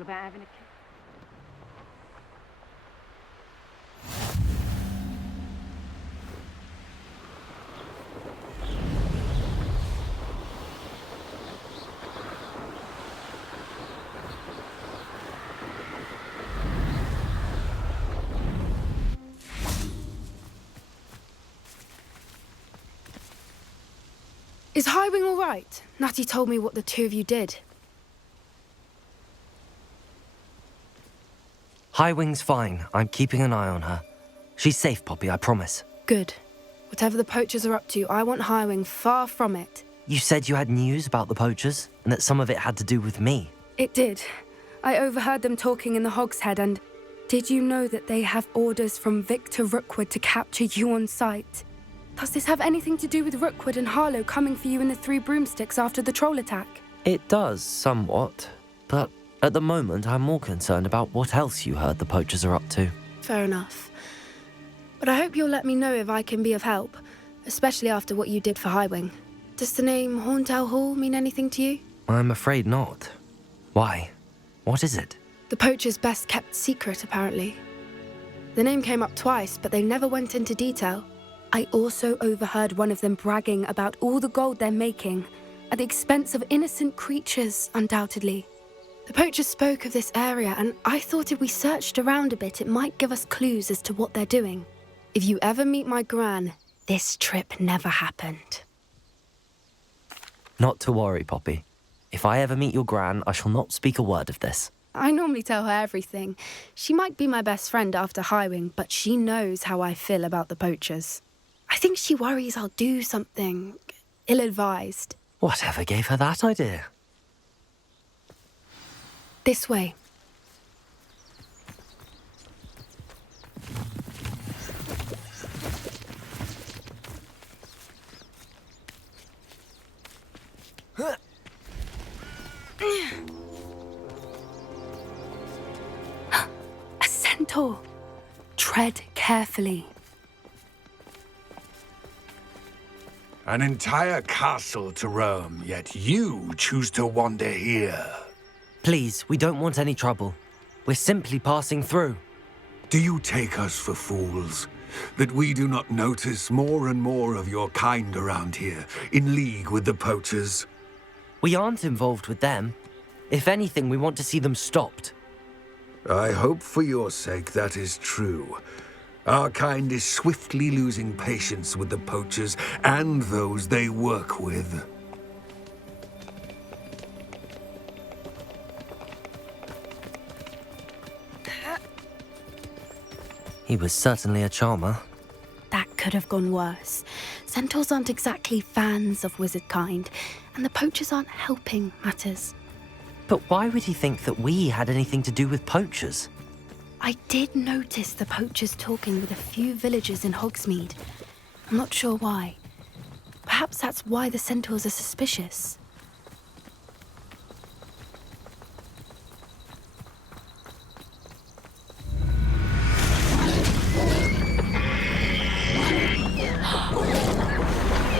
all about having a kid. Is Highwing all right? Natty told me what the two of you did. Highwing's fine. I'm keeping an eye on her. She's safe, Poppy, I promise. Good. Whatever the poachers are up to, I want Highwing far from it. You said you had news about the poachers, and that some of it had to do with me. It did. I overheard them talking in the Hogshead, and did you know that they have orders from Victor Rookwood to capture you on sight? Does this have anything to do with Rookwood and Harlow coming for you in the Three Broomsticks after the troll attack? It does, somewhat. But at the moment, I'm more concerned about what else you heard the poachers are up to. Fair enough. But I hope you'll let me know if I can be of help, especially after what you did for Highwing. Does the name Horntail Hall mean anything to you? I'm afraid not. Why? What is it? The poachers' best kept secret, apparently. The name came up twice, but they never went into detail. I also overheard one of them bragging about all the gold they're making, at the expense of innocent creatures, undoubtedly. The poachers spoke of this area, and I thought if we searched around a bit, it might give us clues as to what they're doing. If you ever meet my gran, this trip never happened. Not to worry, Poppy. If I ever meet your gran, I shall not speak a word of this. I normally tell her everything. She might be my best friend after Highwing, but she knows how I feel about the poachers. I think she worries I'll do something ill-advised. Whatever gave her that idea? This way. A centaur. Tread carefully. An entire castle to roam, yet you choose to wander here. Please, we don't want any trouble. We're simply passing through. Do you take us for fools? That we do not notice more and more of your kind around here, in league with the poachers? We aren't involved with them. If anything, we want to see them stopped. I hope for your sake that is true. Our kind is swiftly losing patience with the poachers and those they work with. He was certainly a charmer. That could have gone worse. Centaurs aren't exactly fans of wizard kind, and the poachers aren't helping matters. But why would he think that we had anything to do with poachers? I did notice the poachers talking with a few villagers in Hogsmeade. I'm not sure why. Perhaps that's why the centaurs are suspicious.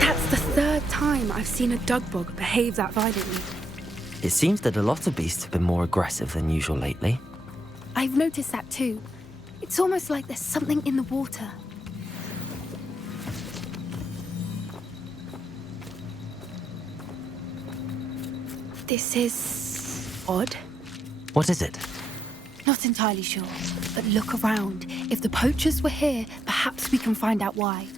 That's the third time I've seen a dugbog behave that violently. It seems that a lot of beasts have been more aggressive than usual lately. I've noticed that too. It's almost like there's something in the water. This is odd. What is it? Not entirely sure, but look around. If the poachers were here, perhaps we can find out why.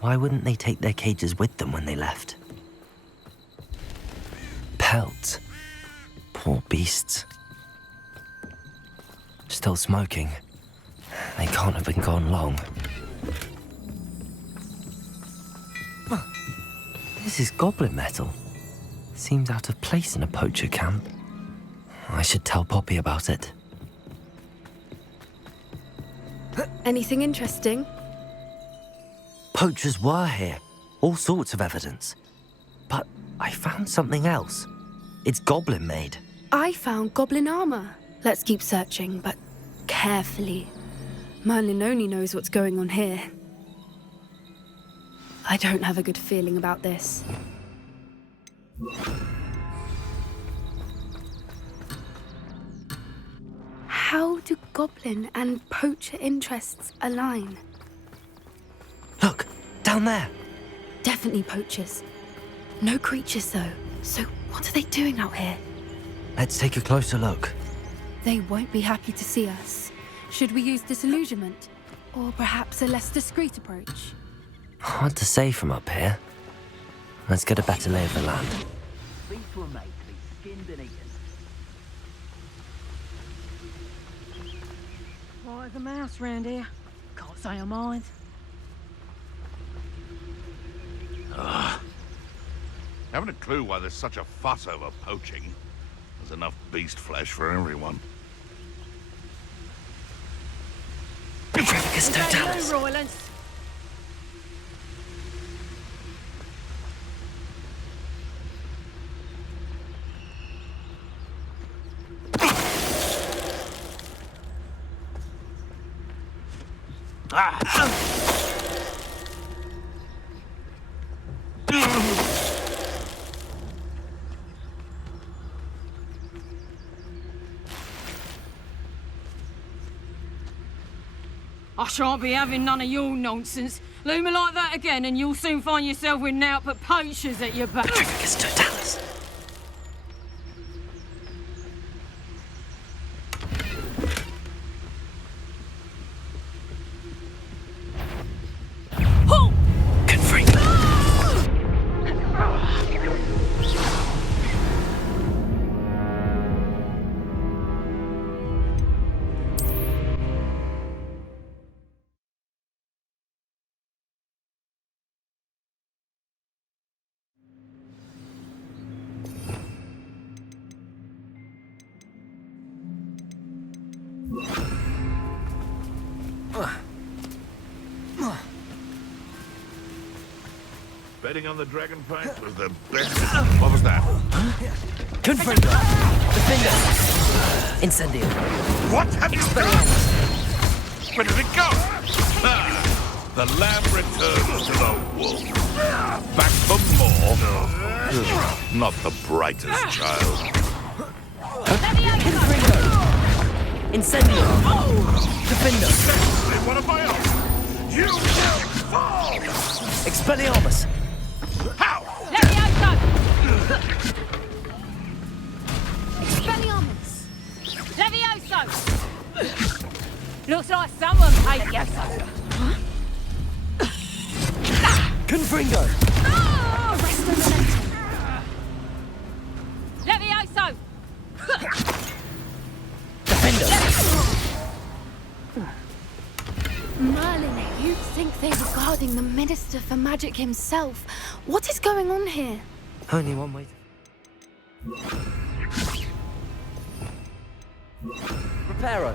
Why wouldn't they take their cages with them when they left? Pelts. Poor beasts. Still smoking. They can't have been gone long. Huh. This is goblin metal. Seems out of place in a poacher camp. I should tell Poppy about it. Anything interesting? Poachers were here. All sorts of evidence. But I found something else. It's goblin made. I found goblin armor. Let's keep searching, but carefully. Merlin only knows what's going on here. I don't have a good feeling about this. How do goblin and poacher interests align? Look, down there. Definitely poachers. No creatures, though. So what are they doing out here? Let's take a closer look. They won't be happy to see us. Should we use disillusionment? Or perhaps a less discreet approach? Hard to say from up here. Let's get a better lay of the land. These were made to be skinned and eaten. Quiet as a mouse round here. Can't say I mind. Haven't a clue why there's such a fuss over poaching. There's enough beast flesh for everyone. Is Is that you, Roylance? I shan't be having none of your nonsense. Loom me like that again and you'll soon find yourself with naught but poachers at your back. Trifficus totalis. Confringo. Betting on the dragon fight was the best. What was that? Confringo. Defender. Incendio. What have you done? Where did it go? Ah, the lamb returns to the wolf. Back for more. Not the brightest child. Confringo. Incendio. Defender. In one of my own. You will fall. Expelliarmus. How? Levioso! Expelliarmus! Levioso! Looks like someone paid Levioso. Confringo. Levioso! Defender. Merlin, you think they're guarding the Minister for Magic himself? What is going on here? Only one way. Reparo.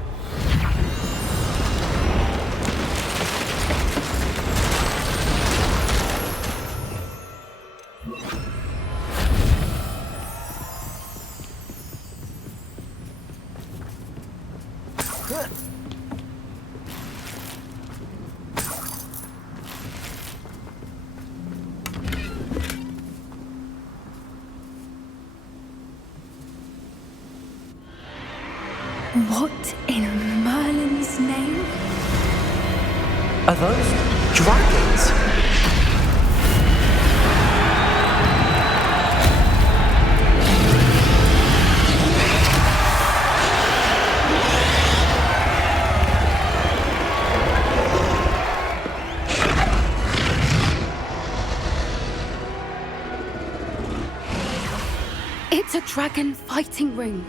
What in Merlin's name? Are those dragons? It's a dragon fighting ring.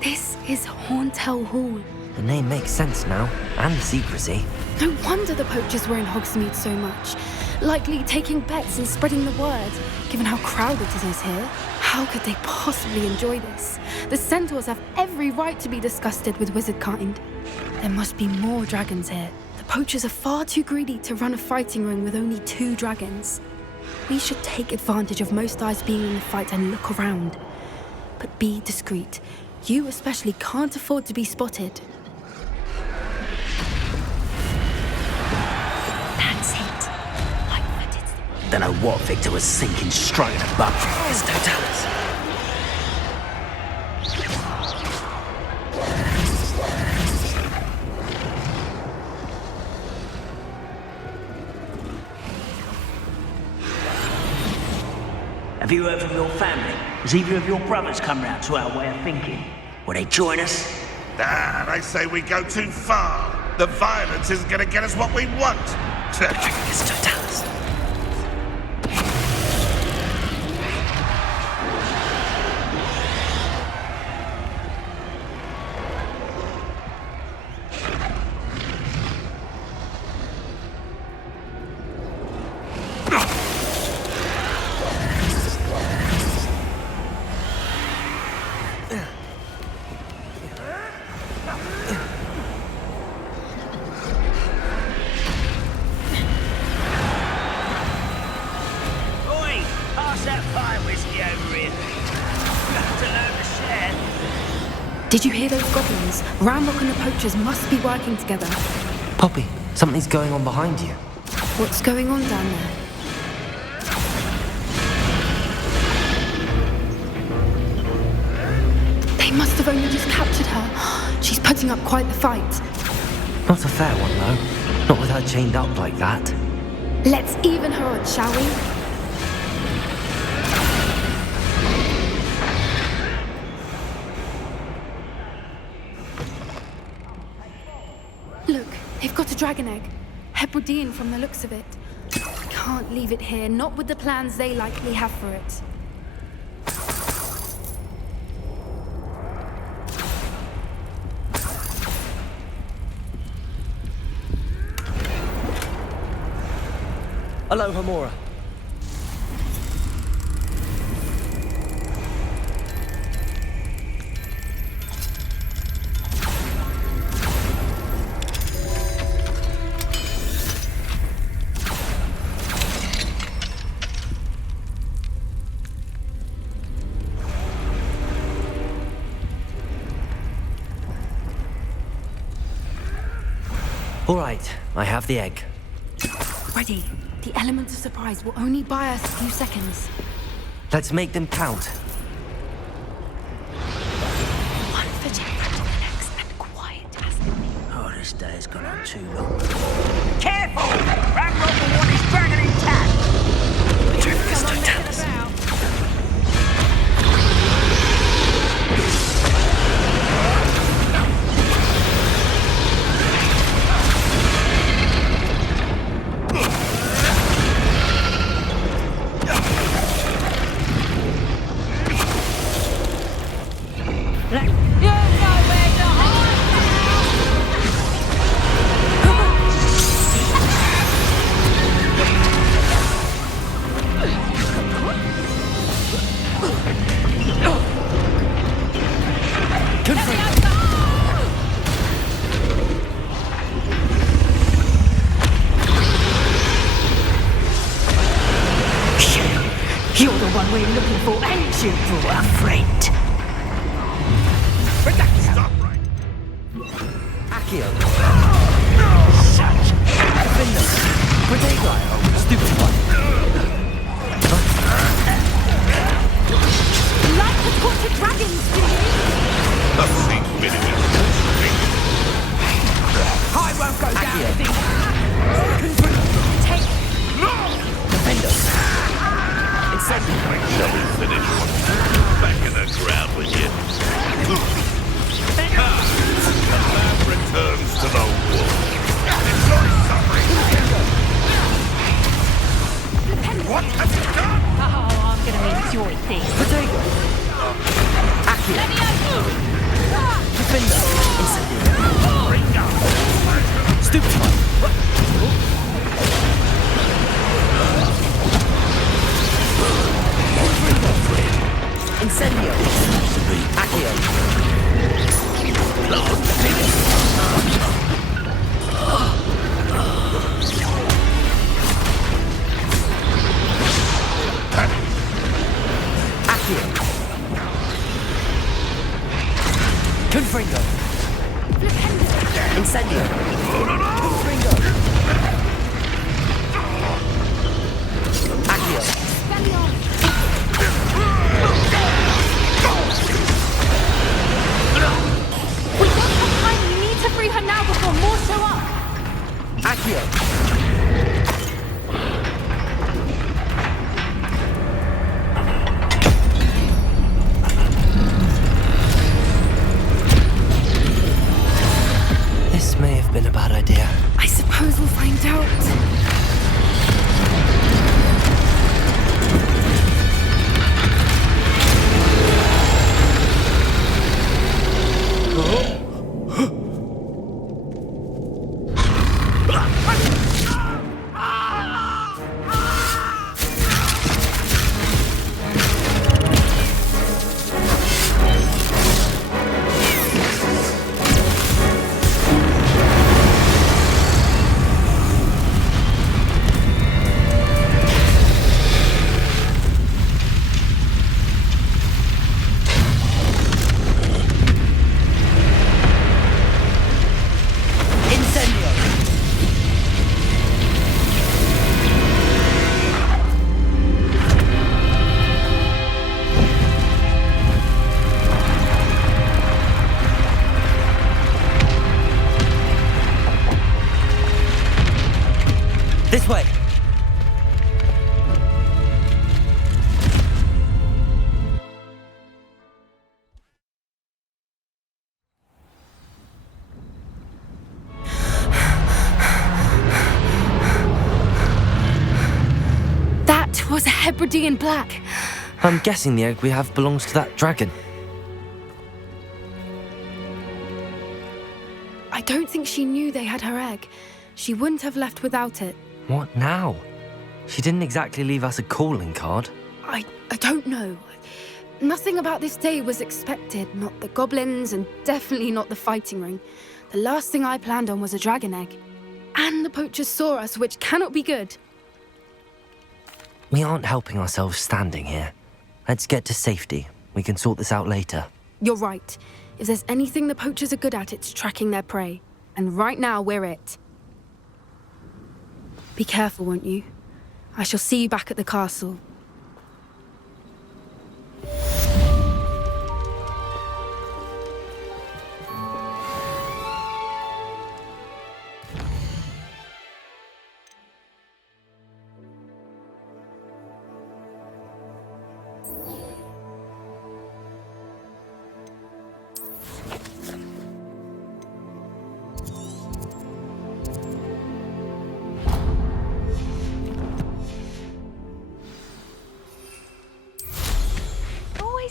This is Horntail Hall. The name makes sense now, and the secrecy. No wonder the poachers were in Hogsmeade so much. Likely taking bets and spreading the word, given how crowded it is here. How could they possibly enjoy this? The centaurs have every right to be disgusted with wizard kind. There must be more dragons here. The poachers are far too greedy to run a fighting ring with only 2 dragons. We should take advantage of most eyes being in the fight and look around. But be discreet. You especially can't afford to be spotted. That's it. Don't know what Victor was thinking straight above Trifficus totalis. you heard from your family? Has either of your brothers come round to our way of thinking? Will they join us? Ah, they say we go too far. The violence isn't going to get us what we want. Oi! Pass that pie whiskey over here. To learn to share. Did you hear those goblins? Ramrock and the poachers must be working together. Poppy, something's going on behind you. What's going on down there? They must have only just captured her. She's putting up quite the fight. Not a fair one, though. Not with her chained up like that. Let's even her odds, shall we? Look, they've got a dragon egg. Hebridean from the looks of it. I can't leave it here, not with the plans they likely have for it. Hello, Hamora. All right, I have the egg. Ready. The element of surprise will only buy us a few seconds. Let's make them count. One foot in front of the next and quiet as can be. Oh, this day has gone on too long. Careful! Ramrock will want his dragon intact! Drifters don't tell us. You're the one we're looking for, ain't you, poor friend? Stop right. Accio. Such. Defender. Protego. Stupid one. Light has got the dragons, do you? I've seen videos. I won't go down Accio. with this. Take. Defender. Incendiary. Shall we finish one? Back in the ground with you. The lamb returns to the wolf. Enjoy suffering. What have you done? Oh, I'm gonna enjoy this. Protego. Accio. Let me out! Defender. Incendiary. Stupid one. This way! That was a Hebridean black. I'm guessing the egg we have belongs to that dragon. I don't think she knew they had her egg. She wouldn't have left without it. What now? She didn't exactly leave us a calling card. I don't know. Nothing about this day was expected. Not the goblins, and definitely not the fighting ring. The last thing I planned on was a dragon egg. And the poachers saw us, which cannot be good. We aren't helping ourselves standing here. Let's get to safety. We can sort this out later. You're right. If there's anything the poachers are good at, it's tracking their prey. And right now, we're it. Be careful, won't you? I shall see you back at the castle.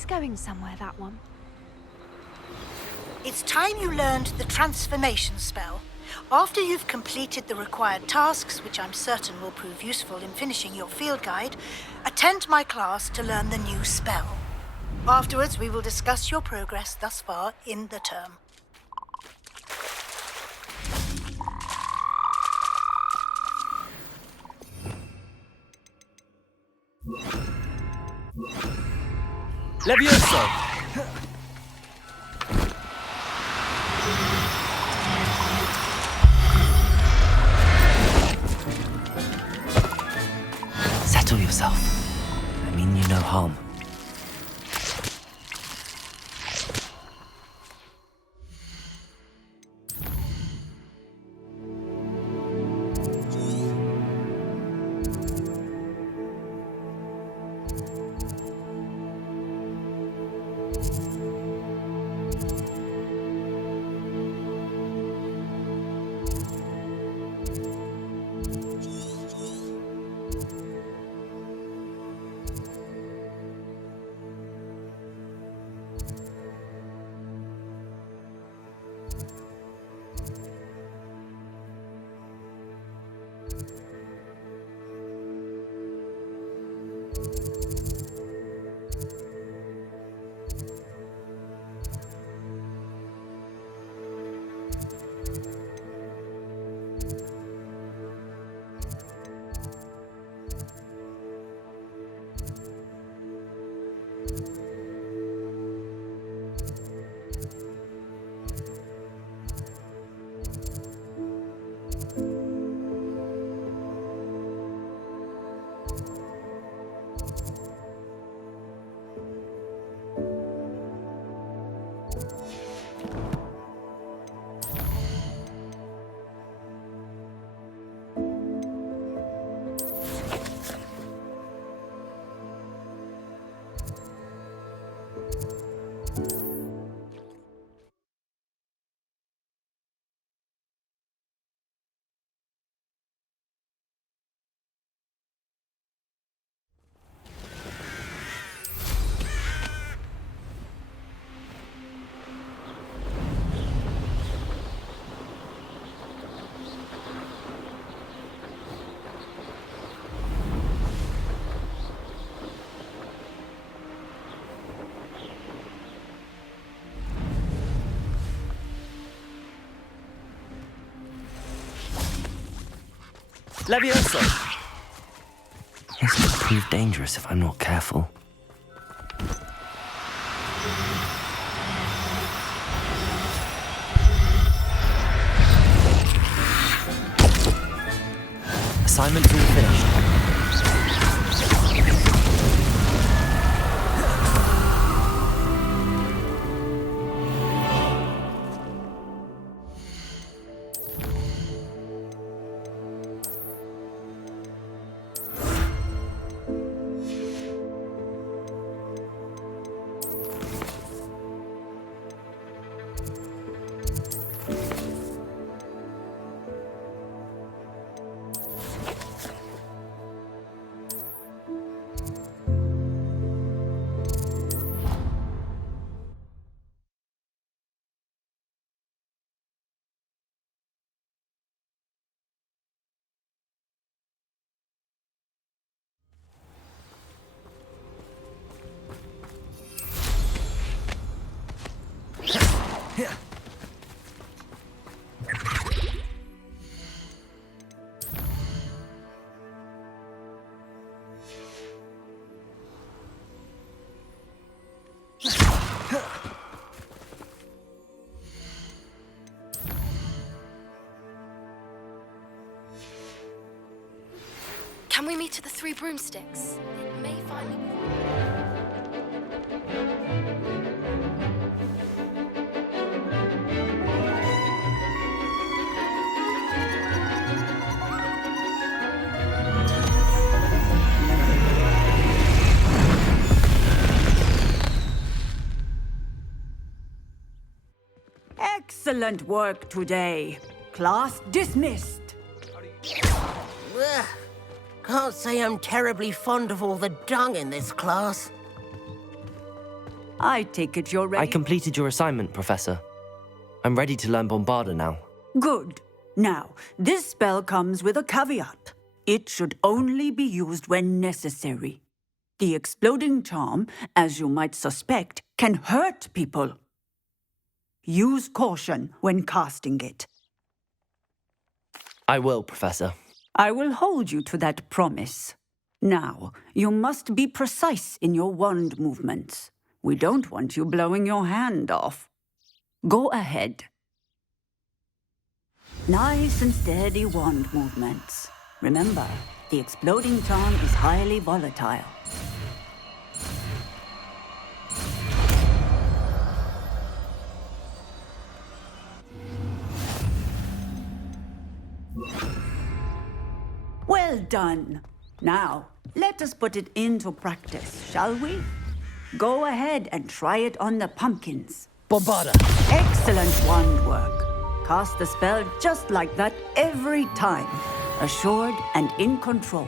Going somewhere, that one. It's time you learned the transformation spell. After you've completed the required tasks, which I'm certain will prove useful in finishing your field guide, attend my class to learn the new spell. Afterwards, we will discuss your progress thus far in the term. Levioso! Settle yourself. I mean you no harm. Levioso! This could prove dangerous if I'm not careful. Assignment's all finished. Can we meet at the Three Broomsticks? It may find that Excellent work today. Class dismissed. Ugh. Can't say I'm terribly fond of all the dung in this class. I take it you're ready? I completed your assignment, Professor. I'm ready to learn Bombarda now. Good. Now, this spell comes with a caveat. It should only be used when necessary. The exploding charm, as you might suspect, can hurt people. Use caution when casting it. I will, Professor. I will hold you to that promise. Now, you must be precise in your wand movements. We don't want you blowing your hand off. Go ahead. Nice and steady wand movements. Remember, the exploding charm is highly volatile. Well done. Now, let us put it into practice, shall we? Go ahead and try it on the pumpkins. Bombarda! Excellent wand work. Cast the spell just like that every time. Assured and in control.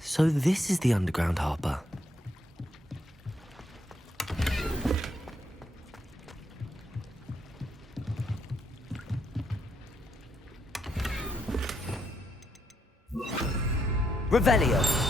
So this is the underground harbour. Revelio.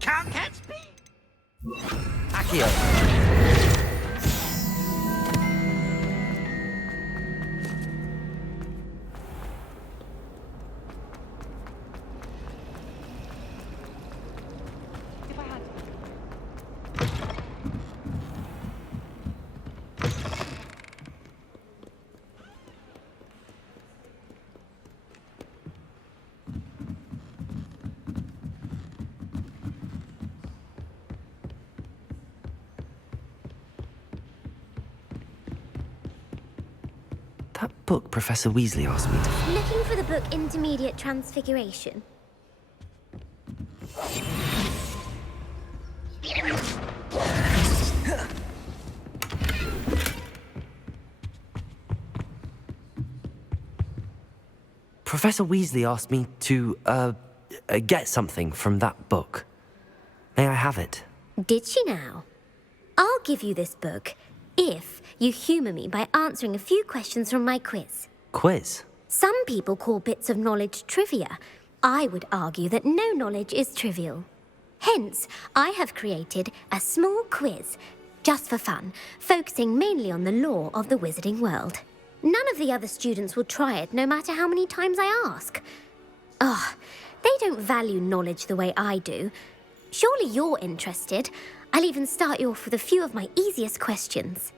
Can't catch me! Accio. That book Professor Weasley asked me to... Looking for the book Intermediate Transfiguration. Professor Weasley asked me to, get something from that book. May I have it? Did she now? I'll give you this book if you humour me by answering a few questions from my quiz. Quiz? Some people call bits of knowledge trivia. I would argue that no knowledge is trivial. Hence, I have created a small quiz, just for fun, focusing mainly on the lore of the wizarding world. None of the other students will try it, no matter how many times I ask. They don't value knowledge the way I do. Surely you're interested. I'll even start you off with a few of my easiest questions.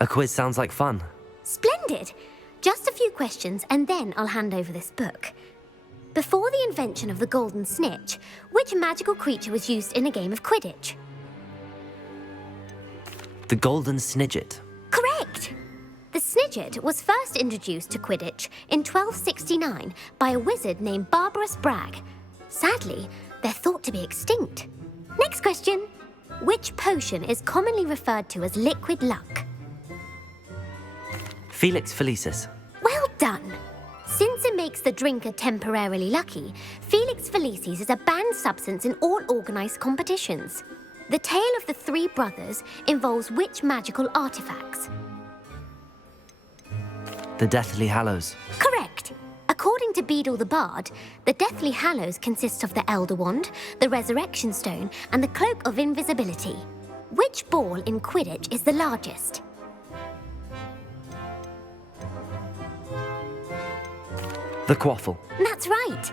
A quiz sounds like fun. Splendid! Just a few questions, and then I'll hand over this book. Before the invention of the golden snitch, which magical creature was used in a game of Quidditch? The Golden Snidget. Correct! The Snidget was first introduced to Quidditch in 1269 by a wizard named Barbarous Bragg. Sadly, they're thought to be extinct. Next question. Which potion is commonly referred to as liquid luck? Felix Felicis. Well done! Since it makes the drinker temporarily lucky, Felix Felicis is a banned substance in all organised competitions. The tale of the three brothers involves which magical artifacts? The Deathly Hallows. Correct! According to Beadle the Bard, the Deathly Hallows consists of the Elder Wand, the Resurrection Stone, and the Cloak of Invisibility. Which ball in Quidditch is the largest? The Quaffle. That's right!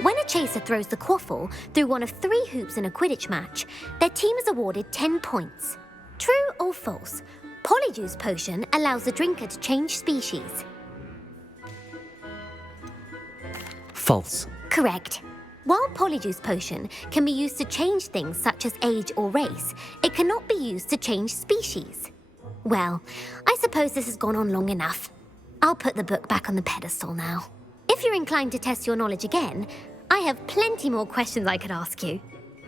When a chaser throws the quaffle through one of 3 hoops in a Quidditch match, their team is awarded 10 points. True or false? Polyjuice Potion allows the drinker to change species. False. Correct. While Polyjuice Potion can be used to change things such as age or race, it cannot be used to change species. Well, I suppose this has gone on long enough. I'll put the book back on the pedestal now. If you're inclined to test your knowledge again, I have plenty more questions I could ask you.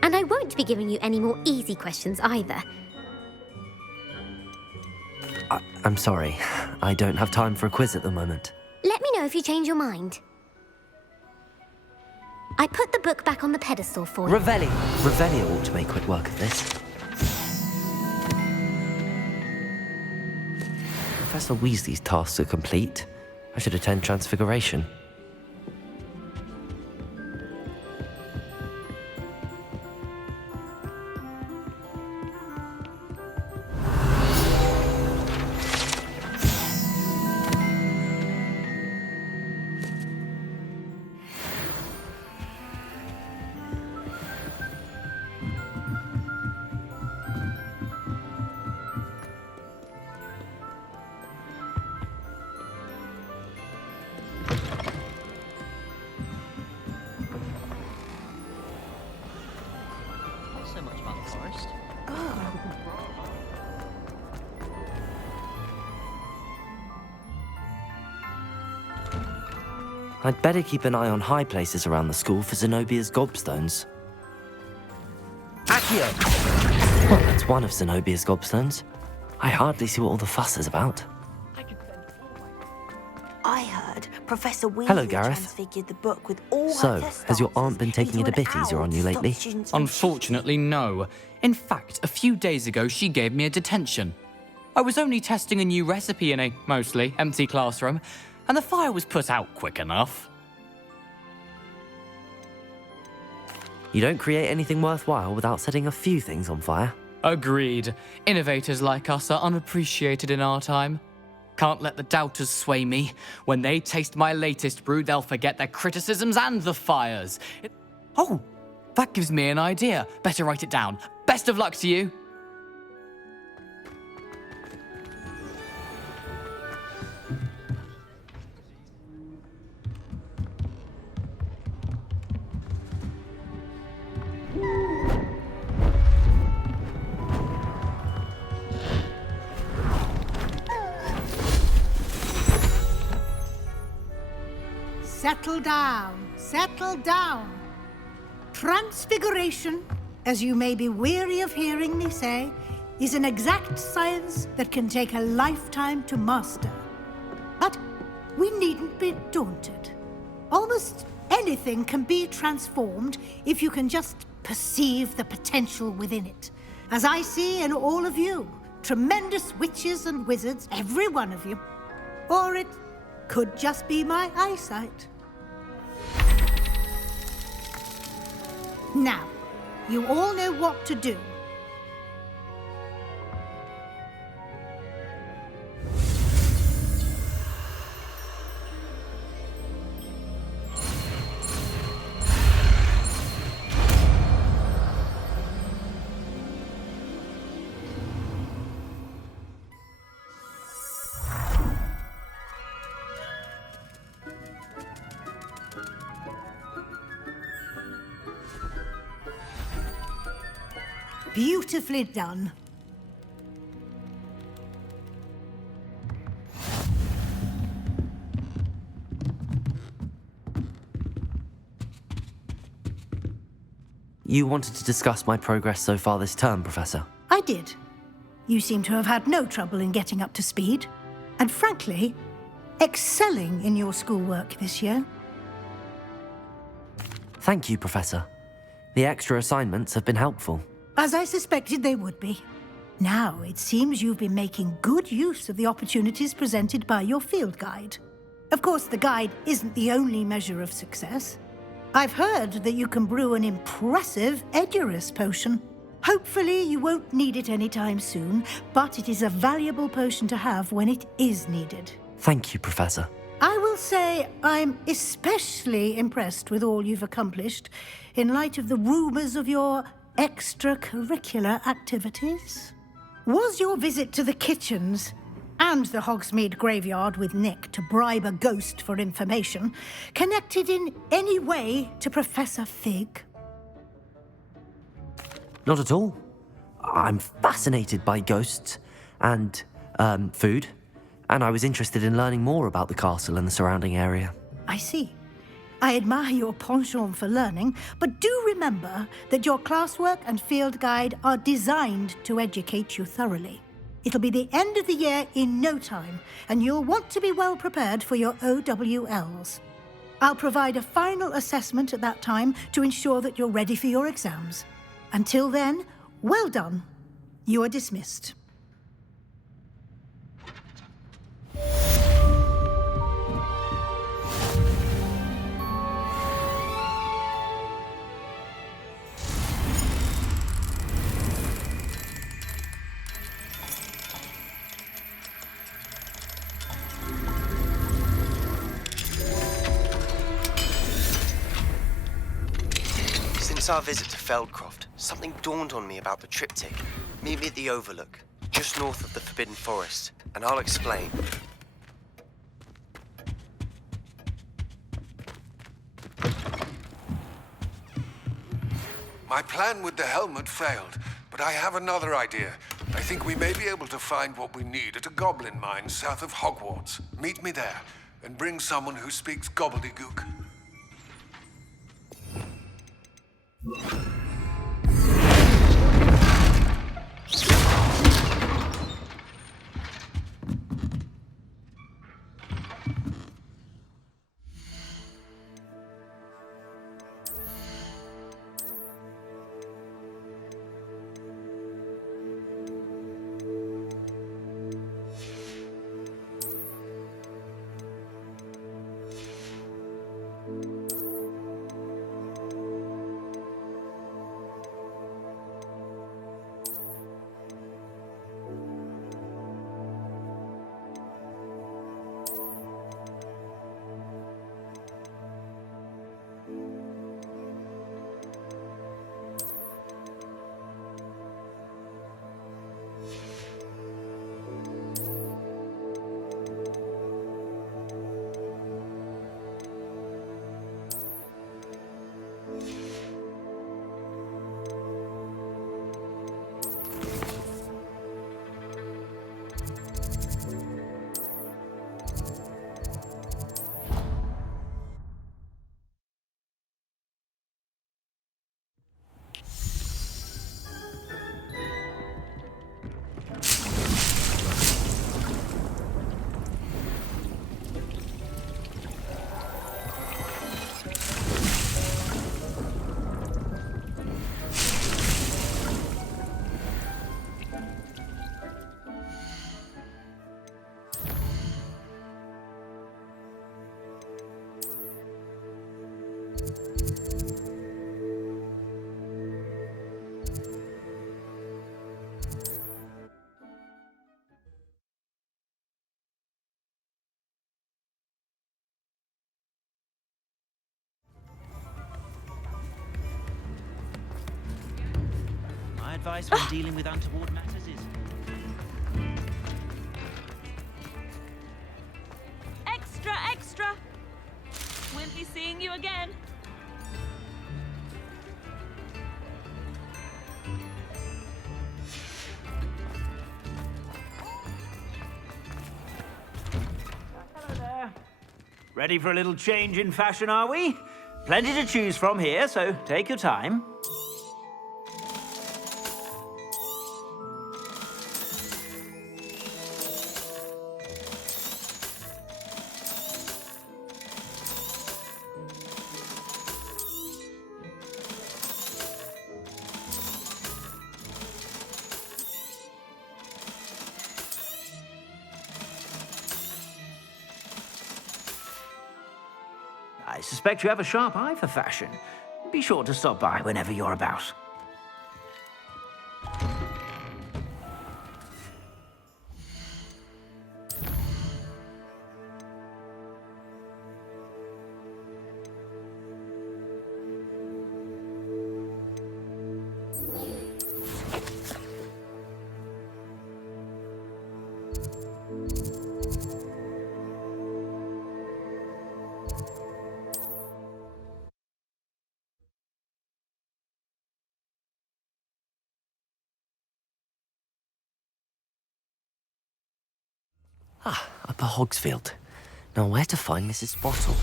And I won't be giving you any more easy questions either. I'm sorry. I don't have time for a quiz at the moment. Let me know if you change your mind. I put the book back on the pedestal for you. Revelio ought to make quick work of this. Professor Weasley's tasks are complete. I should attend Transfiguration. I'd better keep an eye on high places around the school for Zenobia's gobstones. Accio! Well, that's one of Zenobia's gobstones. I hardly see what all the fuss is about. I heard Professor Weasley Hello, Gareth. transfigured the book with all So, her test has your aunt answers been taking it a into bit an easier owl on you to stop lately? students from Unfortunately, no. In fact, a few days ago, she gave me a detention. I was only testing a new recipe in a mostly empty classroom, and the fire was put out quick enough. You don't create anything worthwhile without setting a few things on fire. Agreed. Innovators like us are unappreciated in our time. Can't let the doubters sway me. When they taste my latest brew, they'll forget their criticisms and the fires. Oh, that gives me an idea. Better write it down. Best of luck to you. Settle down, settle down. Transfiguration, as you may be weary of hearing me say, is an exact science that can take a lifetime to master. But we needn't be daunted. Almost anything can be transformed if you can just perceive the potential within it. As I see in all of you, tremendous witches and wizards, every one of you. Or it could just be my eyesight. Now, you all know what to do. Beautifully done. You wanted to discuss my progress so far this term, Professor? I did. You seem to have had no trouble in getting up to speed. And frankly, excelling in your schoolwork this year. Thank you, Professor. The extra assignments have been helpful. As I suspected they would be. Now, it seems you've been making good use of the opportunities presented by your field guide. Of course, the guide isn't the only measure of success. I've heard that you can brew an impressive Edurus potion. Hopefully, you won't need it anytime soon, but it is a valuable potion to have when it is needed. Thank you, Professor. I will say I'm especially impressed with all you've accomplished in light of the rumors of your extracurricular activities. Was your visit to the kitchens and the Hogsmeade graveyard with Nick to bribe a ghost for information connected in any way to Professor Fig? Not at all. I'm fascinated by ghosts and, food, and I was interested in learning more about the castle and the surrounding area. I see. I admire your penchant for learning, but do remember that your classwork and field guide are designed to educate you thoroughly. It'll be the end of the year in no time, and you'll want to be well prepared for your OWLs. I'll provide a final assessment at that time to ensure that you're ready for your exams. Until then, well done. You are dismissed. Since our visit to Feldcroft, something dawned on me about the triptych. Meet me at the Overlook, just north of the Forbidden Forest, and I'll explain. My plan with the helmet failed, but I have another idea. I think we may be able to find what we need at a goblin mine south of Hogwarts. Meet me there, and bring someone who speaks gobbledygook. advice when dealing with untoward matters is... Extra, extra! We'll be seeing you again. Hello there. Ready for a little change in fashion, are we? Plenty to choose from here, so take your time. I suspect you have a sharp eye for fashion. Be sure to stop by whenever you're about. Upper Hogsfield. Now where to find Mrs. Bottle?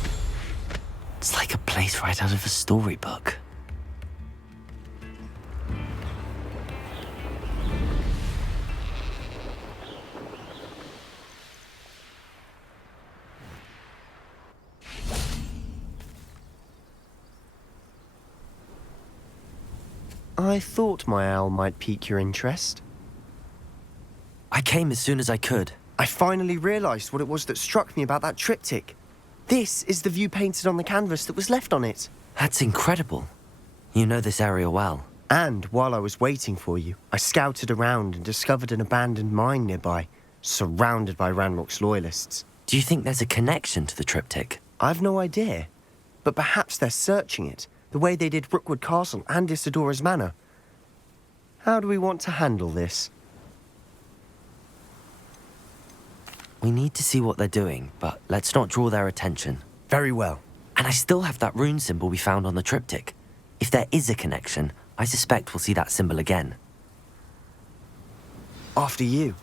It's like a place right out of a storybook. I thought my owl might pique your interest. I came as soon as I could. I finally realised what it was that struck me about that triptych. This is the view painted on the canvas that was left on it. That's incredible. You know this area well. And while I was waiting for you, I scouted around and discovered an abandoned mine nearby, surrounded by Ranrock's loyalists. Do you think there's a connection to the triptych? I've no idea, but perhaps they're searching it, the way they did Rookwood Castle and Isidora's Manor. How do we want to handle this? We need to see what they're doing, but let's not draw their attention. Very well. And I still have that rune symbol we found on the triptych. If there is a connection, I suspect we'll see that symbol again. After you.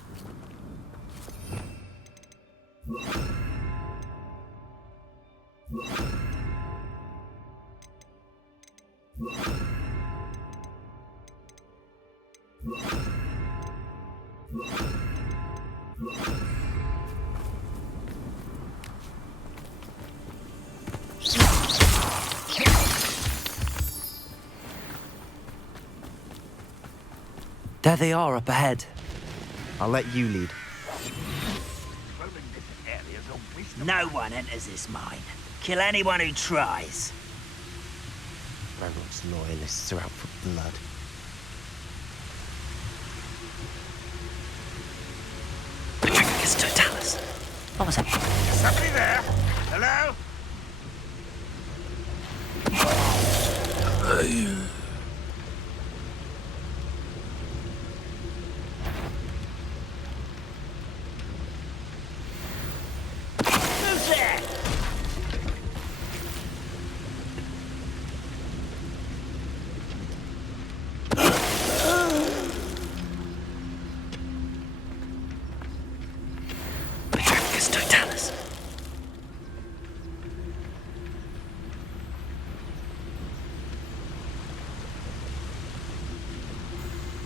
There they are up ahead. I'll let you lead. No one enters this mine. Kill anyone who tries. Ranrock's loyalists are out for blood. Patricus Totalis. What was that? Somebody there? Hello? Who's there? Patricus Totalis.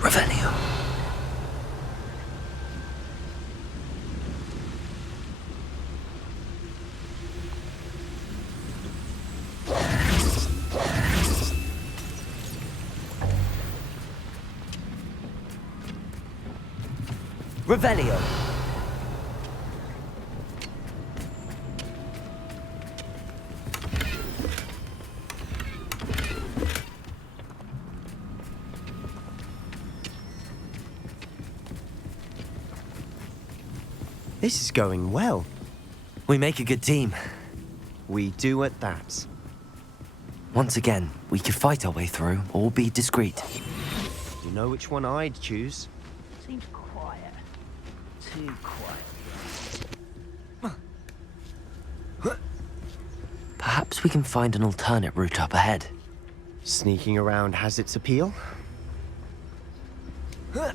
Revelio. Revelio. This is going well. We make a good team. We do at that. Once again, we could fight our way through or be discreet. Do know which one I'd choose. Seems quiet. Too quiet. Perhaps we can find an alternate route up ahead. Sneaking around has its appeal. We're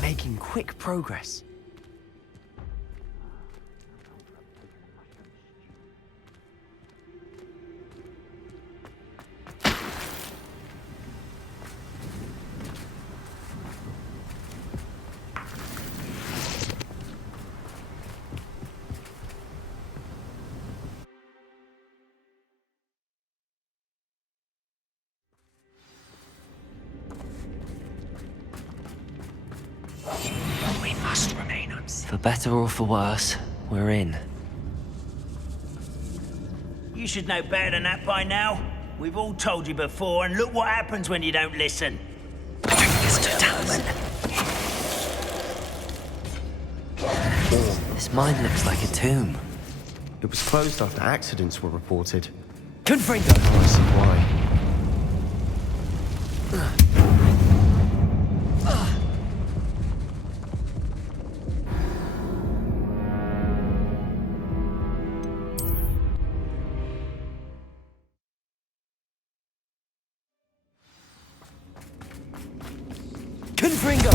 making quick progress. We must remain unseen. For better or for worse, we're in. You should know better than that by now. We've all told you before, and look what happens when you don't listen. Mr. Talman. This mine looks like a tomb. It was closed after accidents were reported. Confringo! I see why. Confringo!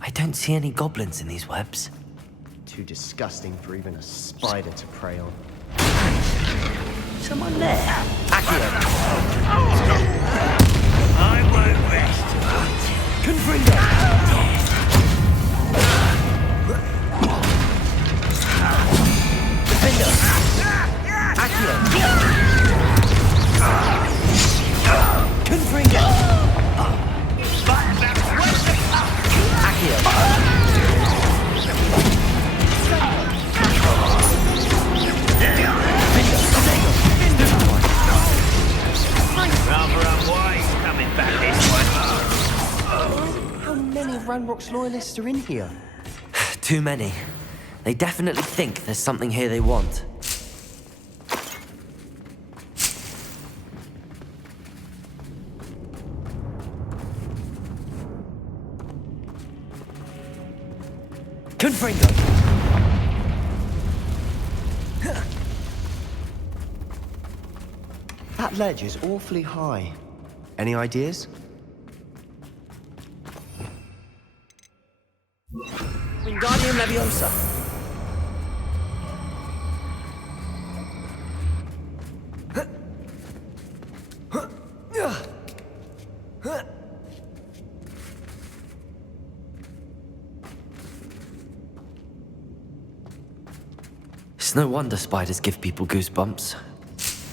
I don't see any goblins in these webs. Too disgusting for even a spider to prey on. Someone there. Accio. I won't rest. Confringo. Defender. Accio. Confringo. Accio. Rather unwise coming back this way. How many of Ranrock's loyalists are in here? Too many. They definitely think there's something here they want. Confringo! That ledge is awfully high. Any ideas? Wingardium Leviosa! It's no wonder spiders give people goosebumps.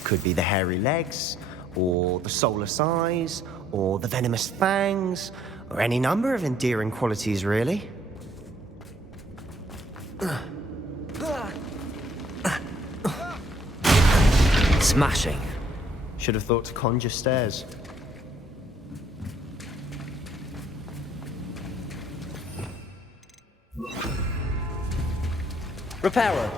Could be the hairy legs, or the soulless eyes, or the venomous fangs, or any number of endearing qualities, really. Smashing. Should have thought to conjure stairs. Reparo.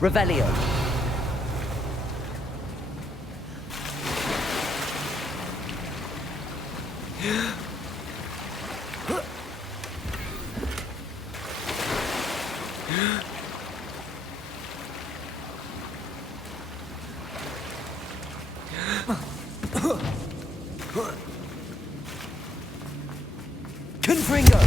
Revelio. Confringo.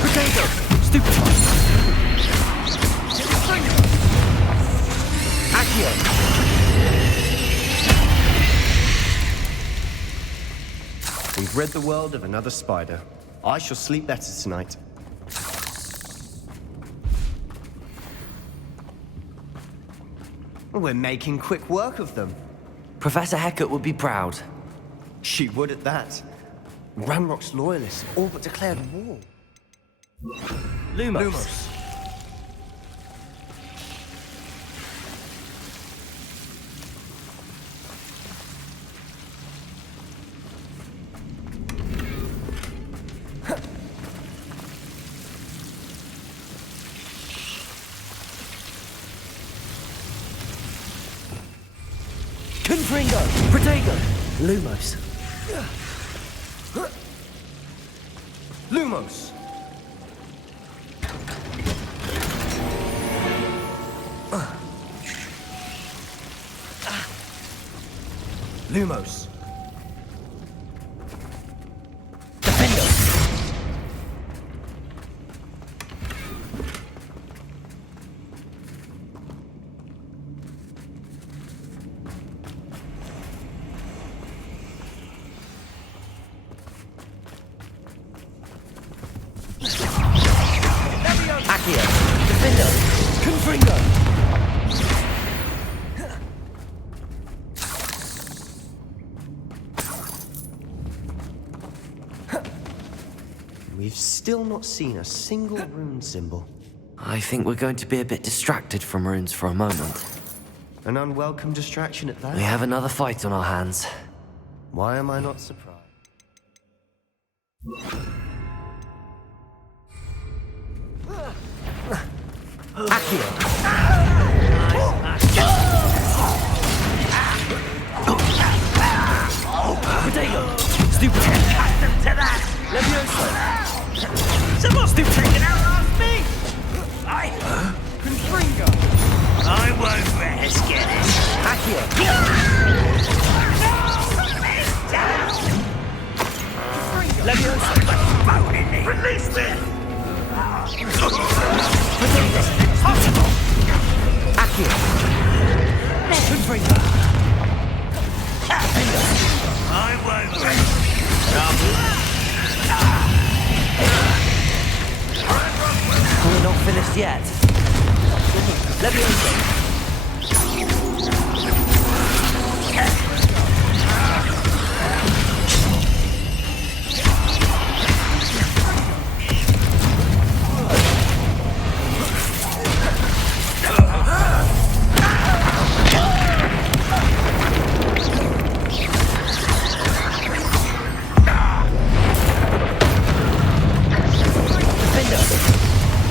Potato! Stupid! Accio! We've rid the world of another spider. I shall sleep better tonight. We're making quick work of them. Professor Hecat would be proud. She would at that. Ranrock's loyalists have all but declared war. Lumos. Confringo! Protego! Lumos. Lumos! Lumos. Accio! Defendo! Confringo! We've still not seen a single rune symbol. I think we're going to be a bit distracted from runes for a moment. An unwelcome distraction at that. We have another fight on our hands. Why am I not surprised? Accio! Protego! Stupid! Accustomed to that! Levioso! Someone still taking out last me! Confringo! I won't rest, get it! Accio! Levioso! Bone in me! Release me! Accio! Confringo! I won't rest! We're not finished yet. Levioso!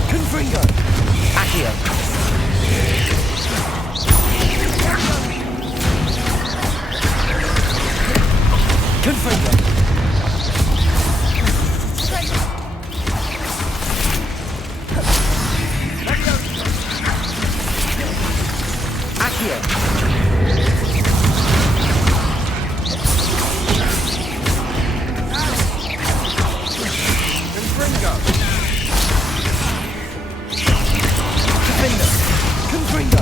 Confringo! Accio! Confringo! Accio! Confringo! Confringo!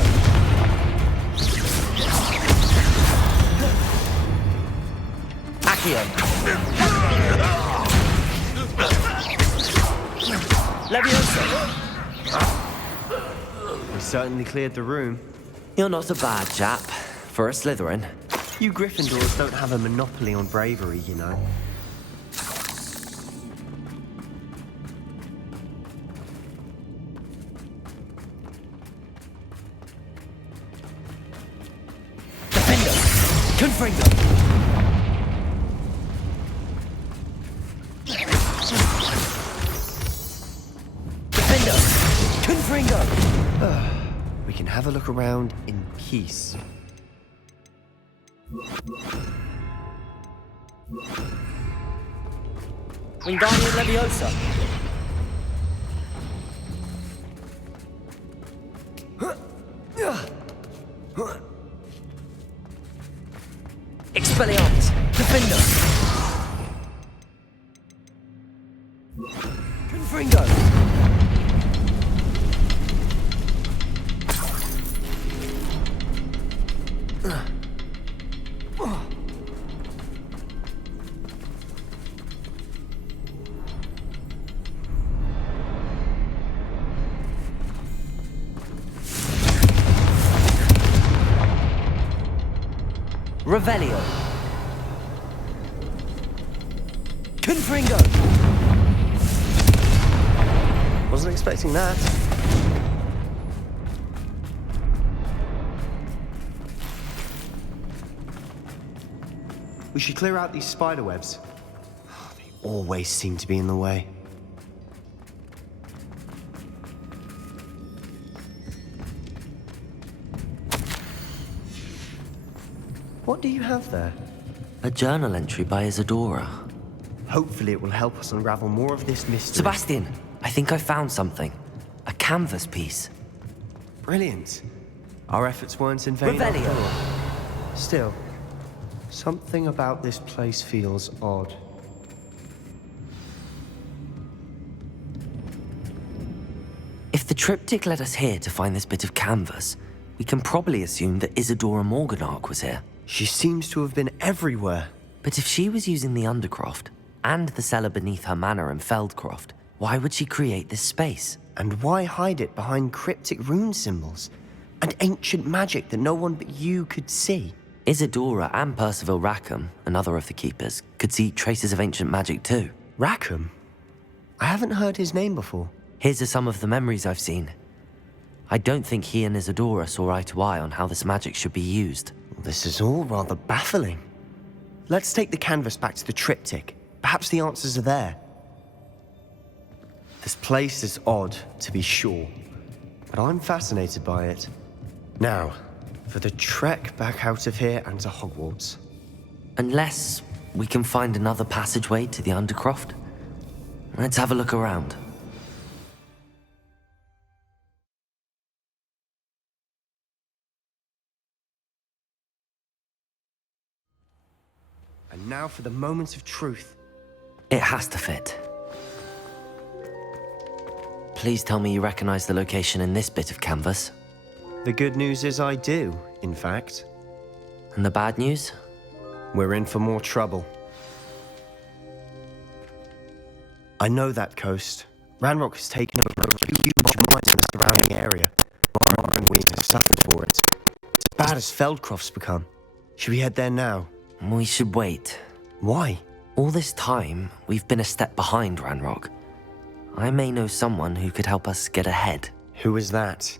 Accio! Levioso! We certainly cleared the room. You're not a bad chap, for a Slytherin. You Gryffindors don't have a monopoly on bravery, you know. Confringo! Defendo! Confringo! We can have a look around in peace. Wingardium Leviosa! Expelliarmus! Defender! Confringo! Revelio. Confringo. Wasn't expecting that. We should clear out these spider webs. They always seem to be in the way. What do you have there? A journal entry by Isadora. Hopefully it will help us unravel more of this mystery. Sebastian, I think I found something. A canvas piece. Brilliant. Our efforts weren't in vain. Revelio. Still, something about this place feels odd. If the triptych led us here to find this bit of canvas, we can probably assume that Isadora Morganach was here. She seems to have been everywhere. But if she was using the Undercroft and the cellar beneath her manor in Feldcroft, why would she create this space? And why hide it behind cryptic rune symbols and ancient magic that no one but you could see? Isadora and Percival Rackham, another of the Keepers, could see traces of ancient magic too. Rackham? I haven't heard his name before. Here's some of the memories I've seen. I don't think he and Isadora saw eye to eye on how this magic should be used. This is all rather baffling. Let's take the canvas back to the triptych. Perhaps the answers are there. This place is odd, to be sure, but I'm fascinated by it. Now, for the trek back out of here and to Hogwarts. Unless we can find another passageway to the Undercroft. Let's have a look around. And now for the moment of truth. It has to fit. Please tell me you recognize the location in this bit of canvas. The good news is I do, in fact. And the bad news? We're in for more trouble. I know that coast. Ranrock has taken over a huge mine in the surrounding area. And we have suffered for it. As bad as Feldcroft's become. Should we head there now? We should wait. Why? All this time, we've been a step behind Ranrock. I may know someone who could help us get ahead. Who is that?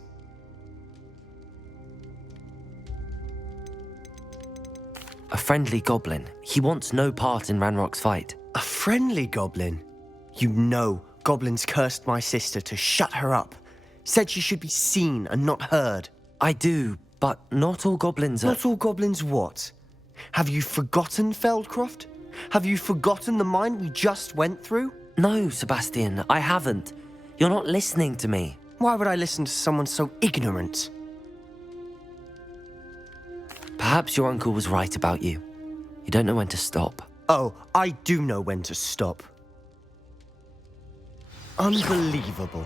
A friendly goblin. He wants no part in Ranrock's fight. A friendly goblin? You know goblins cursed my sister to shut her up. Said she should be seen and not heard. I do, but not all goblins are... Not all goblins what? Have you forgotten Feldcroft? Have you forgotten the mine we just went through? No, Sebastian, I haven't. You're not listening to me. Why would I listen to someone so ignorant? Perhaps your uncle was right about you. You don't know when to stop. Oh, I do know when to stop. Unbelievable.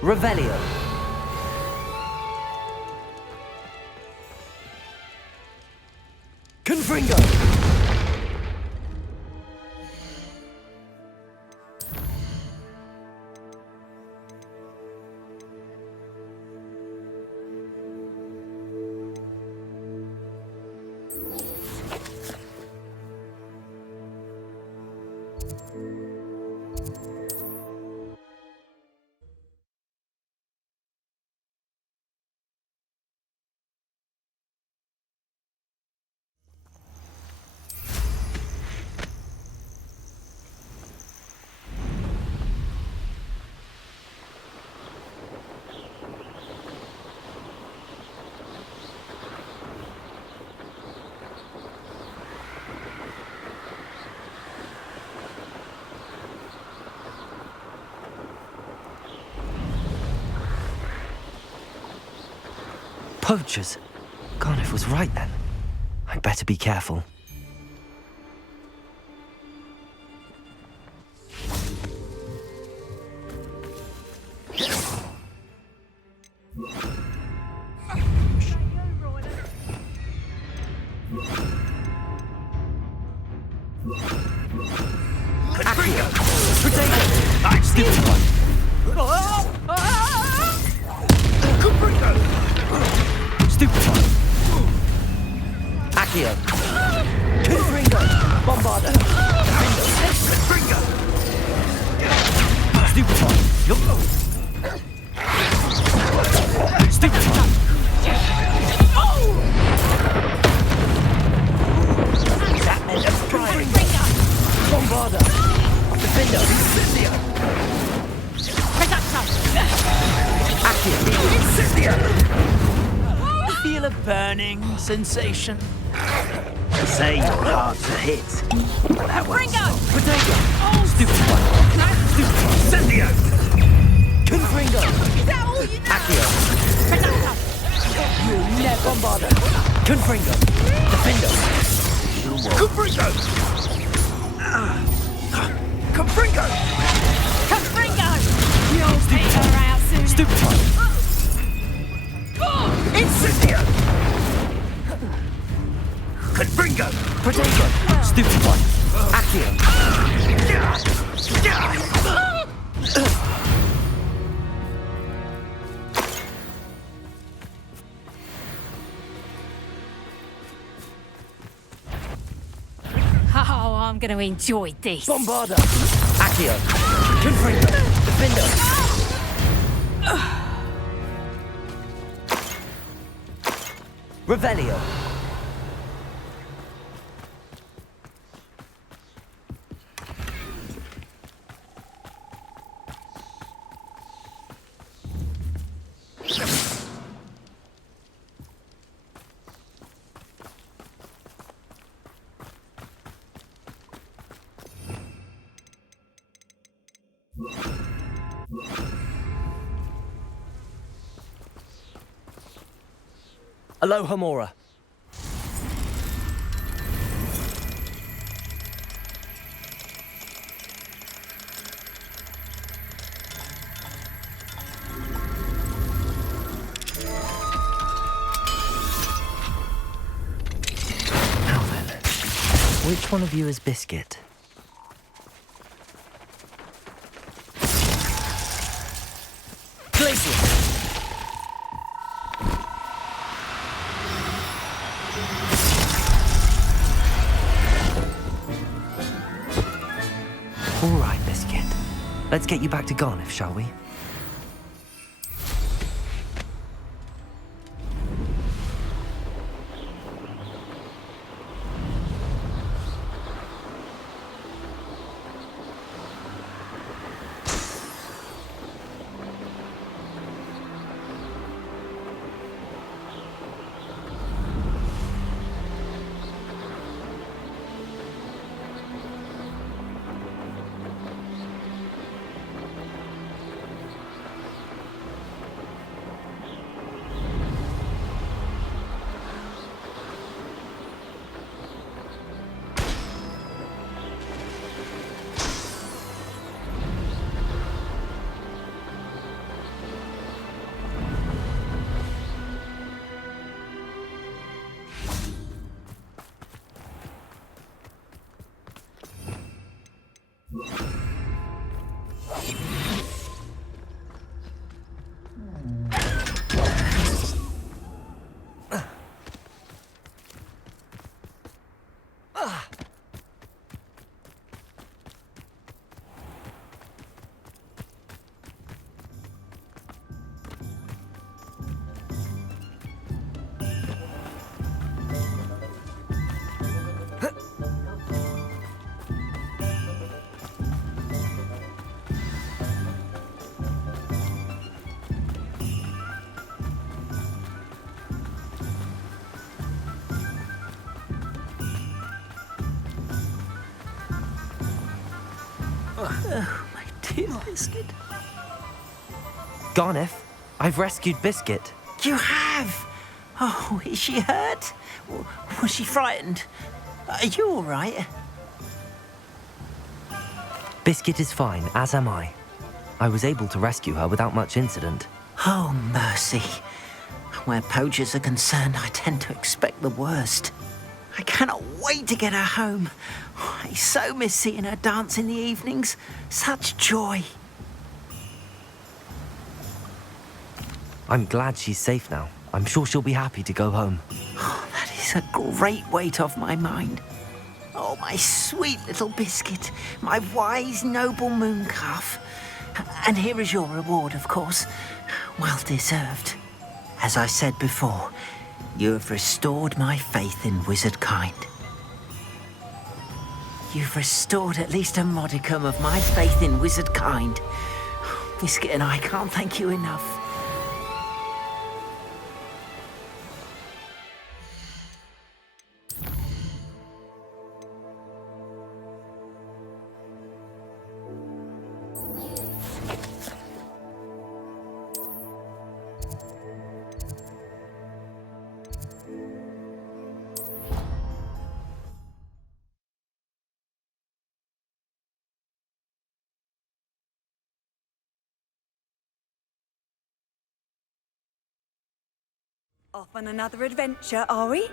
Revelio. Confringo! Poachers. Garniff was right then. I'd better be careful. Stupid one. Stupid one. Accio. Confringo. Bombarda. Confringo. Stupid one. Stupid one. That meant a prime. Bombarda. Defender. Incendio. Accio. Incendio. Feel a burning sensation? Say you're hard to hit. That one's Potato. Stupid one. Stupid one. Incendio. Confringo. Is that all you know? Accio. You'll never Bombarda. Confringo. Defender. Confringo. Confringo. Confringo! You'll figure her out soon. Stupid one. Incendio. Confringo. Potato. Stupid one. Accio. Oh, I'm going to enjoy this. Bombarda. Accio. Confringo. Defender. Revelio. Aloha Mora. Now then, which one of you is Biscuit? Glacier! All right, Biscuit. Let's get you back to Garniff, shall we? Oh, my dear Biscuit. Garniff, I've rescued Biscuit. You have? Oh, is she hurt? Was she frightened? Are you all right? Biscuit is fine, as am I. I was able to rescue her without much incident. Oh, mercy. Where poachers are concerned, I tend to expect the worst. I cannot wait to get her home. I so miss seeing her dance in the evenings. Such joy. I'm glad she's safe now. I'm sure she'll be happy to go home. Oh, that is a great weight off my mind. Oh, my sweet little Biscuit, my wise, noble moon calf. And here is your reward, of course. Well deserved. As I said before, you have restored my faith in wizard kind. You've restored at least a modicum of my faith in wizard kind. Biscuit and I can't thank you enough. Off on another adventure, are we?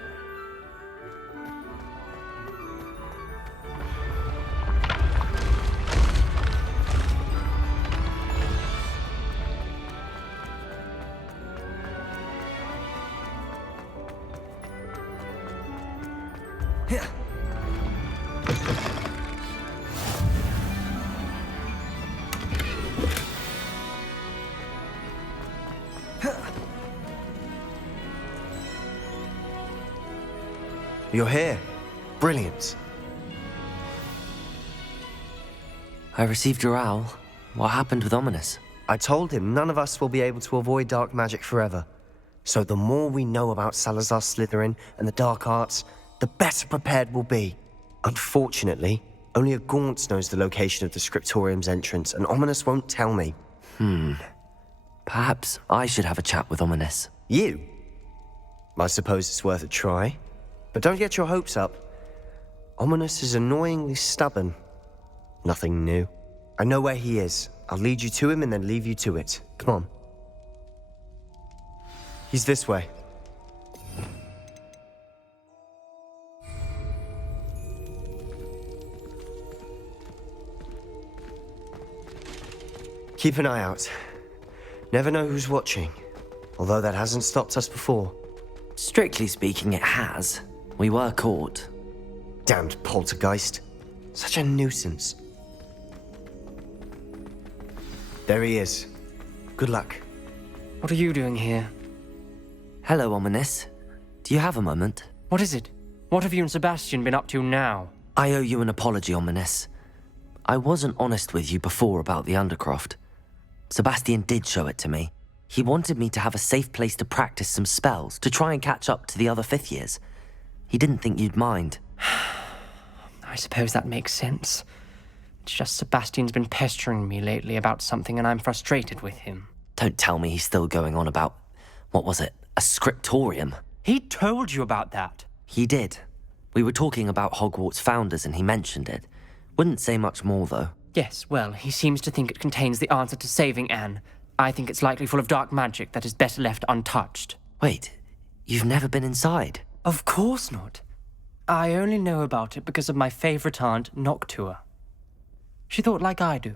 You're here. Brilliant. I received your owl. What happened with Ominous? I told him none of us will be able to avoid dark magic forever. So the more we know about Salazar Slytherin and the dark arts, the better prepared we'll be. Unfortunately, only a Gaunt knows the location of the Scriptorium's entrance, and Ominous won't tell me. Perhaps I should have a chat with Ominous. You? I suppose it's worth a try. But don't get your hopes up. Ominous is annoyingly stubborn. Nothing new. I know where he is. I'll lead you to him and then leave you to it. Come on. He's this way. Keep an eye out. Never know who's watching. Although that hasn't stopped us before. Strictly speaking, it has. We were caught. Damned poltergeist. Such a nuisance. There he is. Good luck. What are you doing here? Hello, Ominous. Do you have a moment? What is it? What have you and Sebastian been up to now? I owe you an apology, Ominous. I wasn't honest with you before about the Undercroft. Sebastian did show it to me. He wanted me to have a safe place to practice some spells, to try and catch up to the other fifth years. He didn't think you'd mind. I suppose that makes sense. It's just Sebastian's been pestering me lately about something and I'm frustrated with him. Don't tell me he's still going on about, what was it, a scriptorium? He told you about that? He did. We were talking about Hogwarts founders and he mentioned it. Wouldn't say much more, though. Yes, well, he seems to think it contains the answer to saving Anne. I think it's likely full of dark magic that is better left untouched. Wait, you've never been inside? Of course not. I only know about it because of my favourite aunt, Noctua. She thought like I do.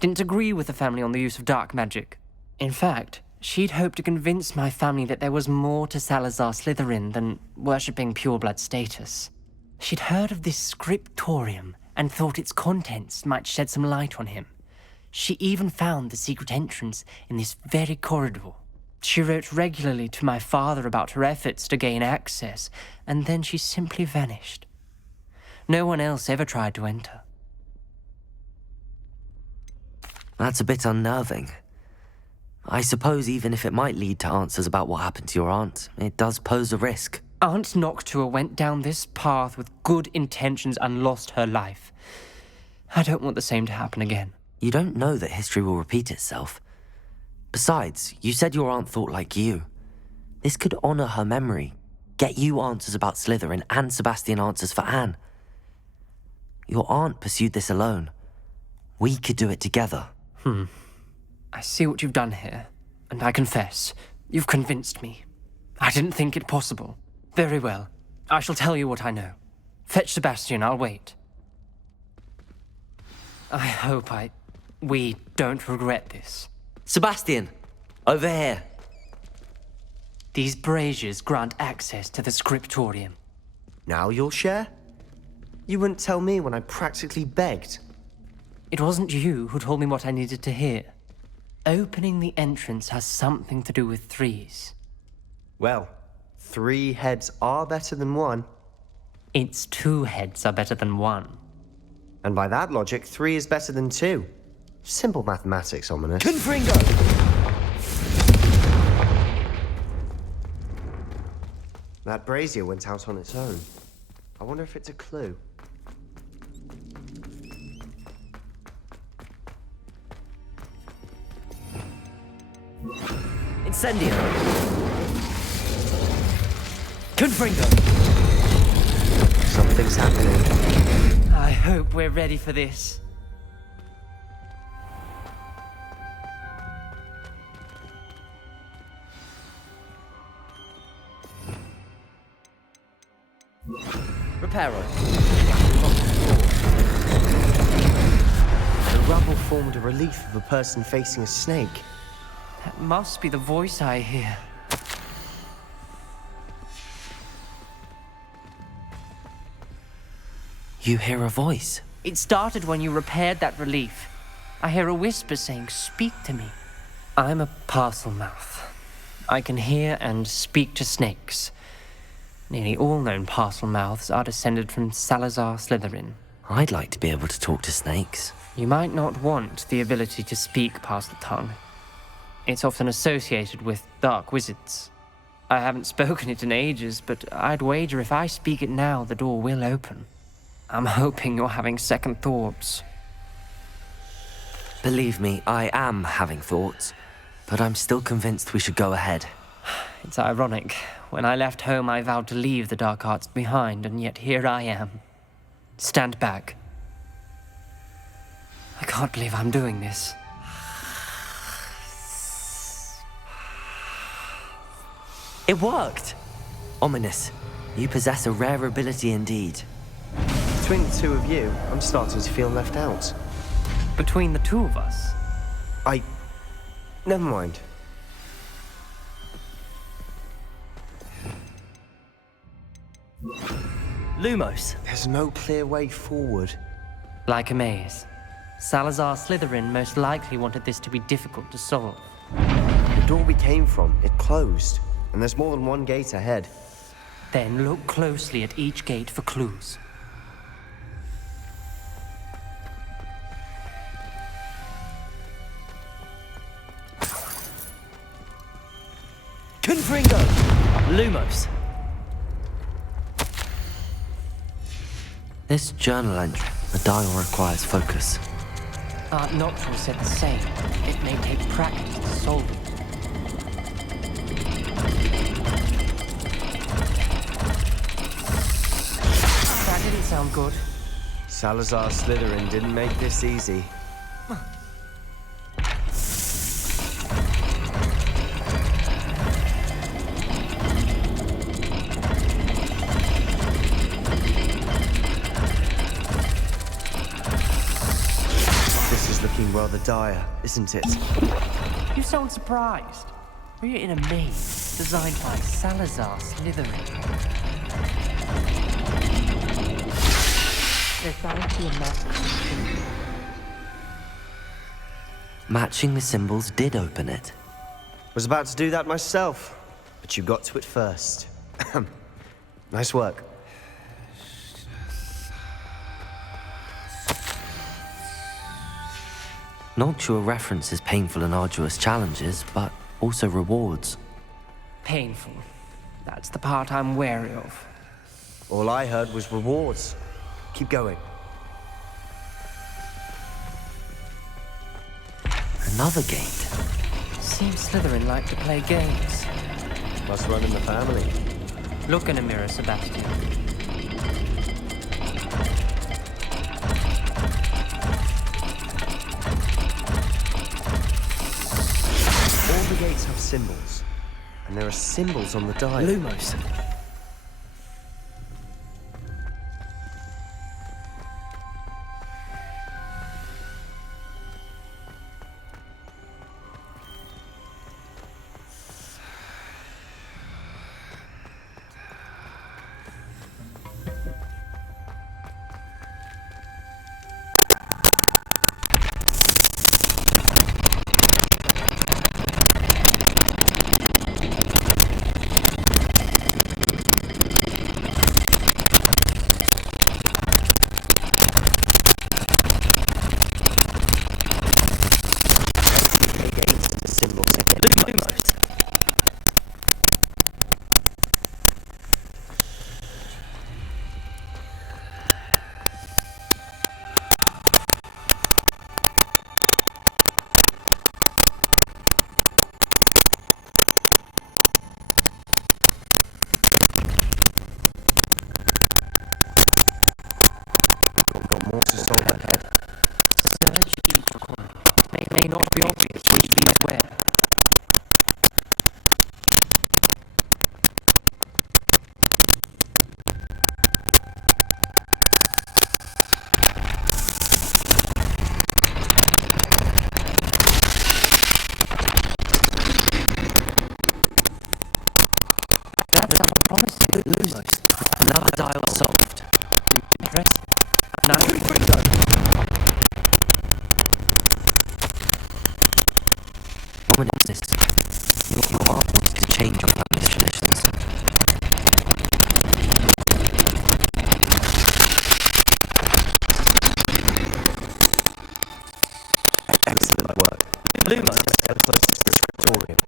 Didn't agree with the family on the use of dark magic. In fact, she'd hoped to convince my family that there was more to Salazar Slytherin than worshipping pureblood status. She'd heard of this scriptorium and thought its contents might shed some light on him. She even found the secret entrance in this very corridor. She wrote regularly to my father about her efforts to gain access, and then she simply vanished. No one else ever tried to enter. That's a bit unnerving. I suppose even if it might lead to answers about what happened to your aunt, it does pose a risk. Aunt Noctua went down this path with good intentions and lost her life. I don't want the same to happen again. You don't know that history will repeat itself. Besides, you said your aunt thought like you. This could honor her memory, get you answers about Slytherin and Sebastian answers for Anne. Your aunt pursued this alone. We could do it together. I see what you've done here, and I confess, you've convinced me. I didn't think it possible. Very well. I shall tell you what I know. Fetch Sebastian, I'll wait. I hope we don't regret this. Sebastian, over here. These braziers grant access to the scriptorium. Now you'll share? You wouldn't tell me when I practically begged. It wasn't you who told me what I needed to hear. Opening the entrance has something to do with threes. Well, 3 heads are better than 1. It's 2 heads are better than 1. And by that logic, 3 is better than 2. Simple mathematics, Ominous. Confringo! That brazier went out on its own. I wonder if it's a clue. Incendio! Confringo! Something's happening. I hope we're ready for this. Reparo. The rubble formed a relief of a person facing a snake. That must be the voice I hear. You hear a voice? It started when you repaired that relief. I hear a whisper saying, "Speak to me." I'm a parcel mouth. I can hear and speak to snakes. Nearly all known parcel mouths are descended from Salazar Slytherin. I'd like to be able to talk to snakes. You might not want the ability to speak past the tongue. It's often associated with dark wizards. I haven't spoken it in ages, but I'd wager if I speak it now, the door will open. I'm hoping you're having second thoughts. Believe me, I am having thoughts, but I'm still convinced we should go ahead. It's ironic. When I left home, I vowed to leave the dark arts behind, and yet here I am. Stand back. I can't believe I'm doing this. It worked! Ominous, you possess a rare ability indeed. Between the 2 of you, I'm starting to feel left out. Between the 2 of us? Never mind. Lumos. There's no clear way forward. Like a maze. Salazar Slytherin most likely wanted this to be difficult to solve. The door we came from, it closed. And there's more than 1 gate ahead. Then look closely at each gate for clues. Confringo! Lumos. This journal entry, the dial requires focus. Aunt Noctua said the same. It may take practice to solve it. That didn't sound good. Salazar Slytherin didn't make this easy. This is looking rather dire, isn't it? You sound surprised. We're in a maze designed by Salazar Slytherin. There's bound to be a map. Matching the symbols did open it. Was about to do that myself, but you got to it first. Nice work. Noctua references painful and arduous challenges, but also rewards. Painful. That's the part I'm wary of. All I heard was rewards. Keep going. Another gate. Seems Slytherin like to play games. Must run in the family. Look in a mirror, Sebastian. All the gates have symbols, and there are symbols on the dial. Lumos. May not be obvious which leads where. That's our promise. Lumos. Another dial solved. Press. Now. Ominous. Your heart wants to change your family's traditions. Excellent work. Lumos get closest to the scriptorium.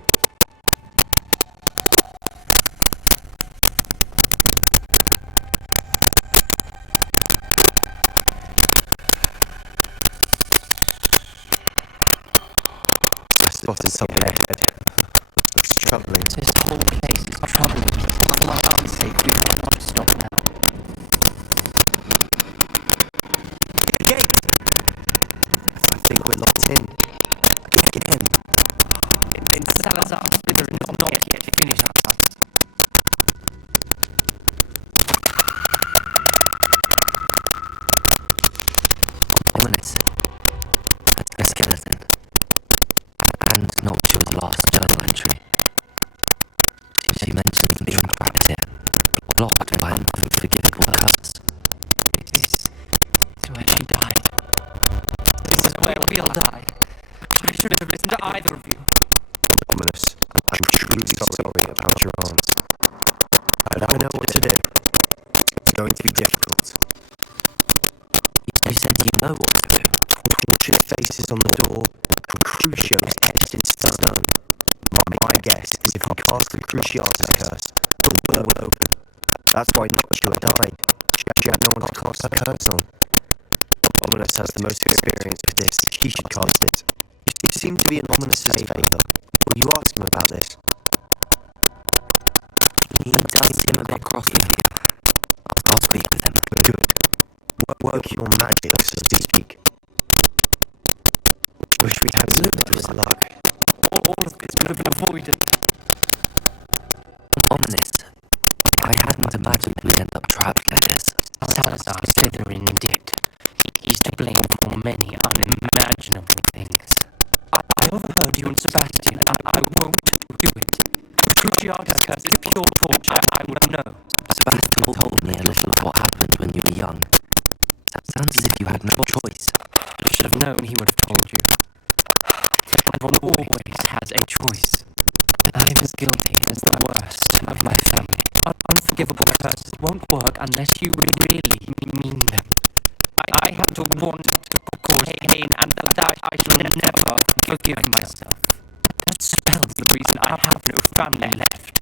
Spotted something ahead. It's troubling. This whole place is troubling. For my aunt's sake, we cannot stop now. Gate! I think we're locked in. Again. In Salazar's Slytherin is not yet finished. Ominous. A skeleton. And Noctua's last journal entry. She mentions the contract here, blocked by an unforgivable curse. This is where she died. This is where we'll die. I should have listened to either of you. Ominous. I'm truly sorry about your aunt. I don't know what to do. It's going to be difficult. You said you know what to do. Tortured faces on the door, and Crucio's etched in stone. My guess is if we cast the Cruciatus curse, the door will open. That's why Noctua died. She had no one to cast her curse on. Ominous has the most experience with this. He should cast it. You seem to be in Ominous's favour. Will you ask him about this? He does seem a bit cross with you. I'll speak with him. Good. Work your magic, so to speak. Wish we had Lumos luck. All of this would have been avoided. Ominous. I hadn't imagined we'd end up trapped like this. Salazar Slytherin did. He's to blame for many unimaginable things. I overheard you and Sebastian. I won't do it. Cruciatus curse is pure torture. I would know. Sebastian told me a little of what happened when you were young. That sounds as if you had no choice. I should have known he would have told you. Everyone always has a choice. I'm as guilty as the worst of my family. Unforgivable curses won't work unless you really mean them. I have to want to cause pain, and that I shall never forgive myself. That spell's the reason I have no family left.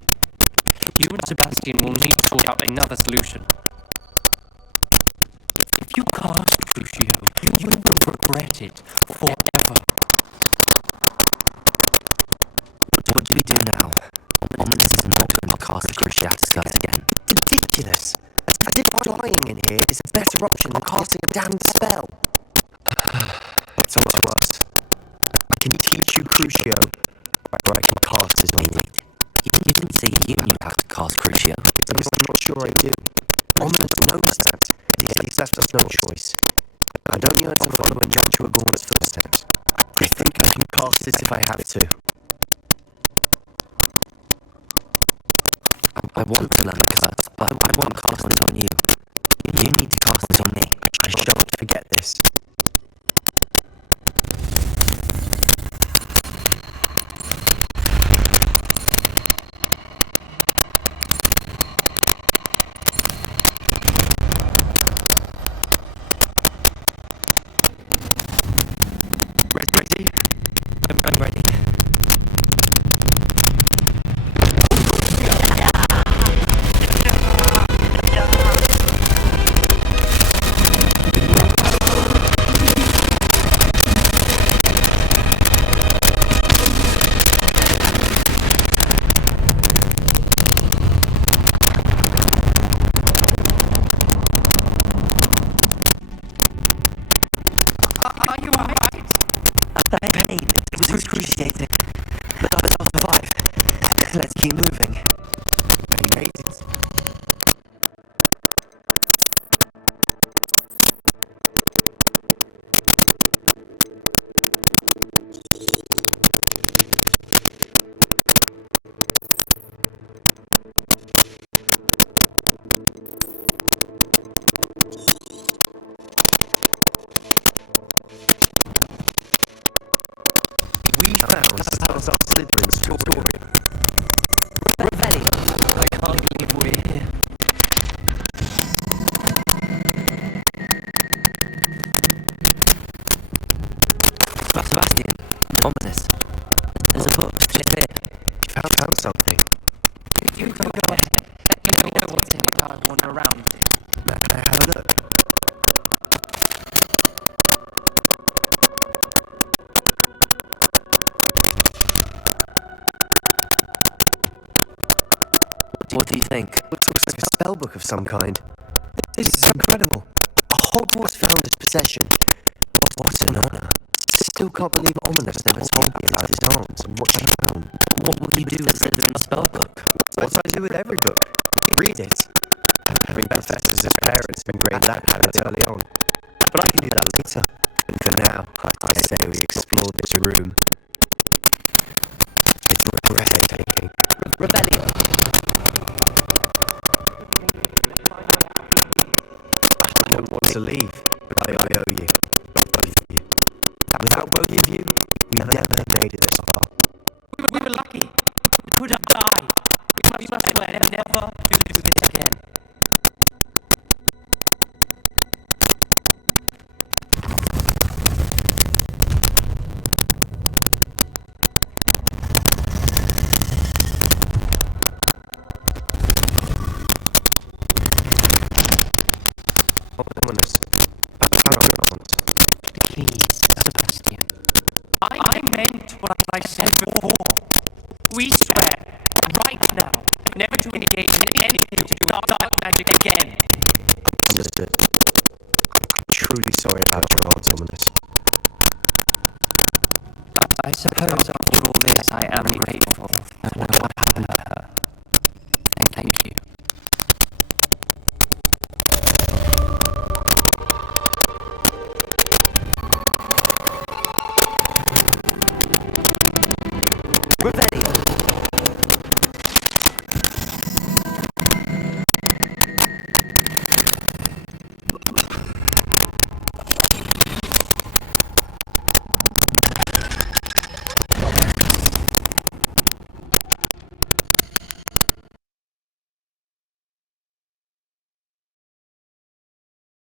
You and Sebastian will need to sort out another solution. If you cast Crucio, you will regret it forever. What do we do now? Ominous is not here is a better option than casting a damned spell. It's up to us. I can teach you Crucio, or I can cast his own. You didn't say you knew how to cast Crucio. I'm not sure I do. Ominous knows that. He's left us no choice. I don't yearn to follow in Joshua Gorn's footsteps. I think I can cast it if I have to. I want to learn the curse, but I won't cast it on you. You need to cast it on me. I shan't forget this. Ready? I'm ready. Are you alright? That pain, it was excruciating. But I'll survive. Let's keep moving. He made it. We found Salazar Slytherin's story. I can't believe we're here. Sebastian, ominous. There's a book. It's here. Found something. You can go ahead. Let me know what's in it while I wander around. May I have a look? What do you think? Looks like a spellbook of some kind. This is incredible. A Hogwarts founder's possession. What an honor. Still can't believe Ominous never told me about his arms and what she found. What would you do with Slytherin's spellbook? What do I do with every book? Read it. Having professors as parents ingrained that habit early on. But I can do that later. And for now, I say we explore this room. It's breathtaking. Rebellion. I don't want to leave, but I owe you. Both of you. Without both of you, we never have made it this far. We were lucky. We could have died. We must swear never to do this again. Ominous. Paramount. Please, Sebastian. I meant what I said before. We swear, right now, never to engage in anything to do with dark magic again. Understood. I'm truly sorry about your aunt, Ominous. I suppose after all this, I am grateful for what happened to her. And thank you. Revelio.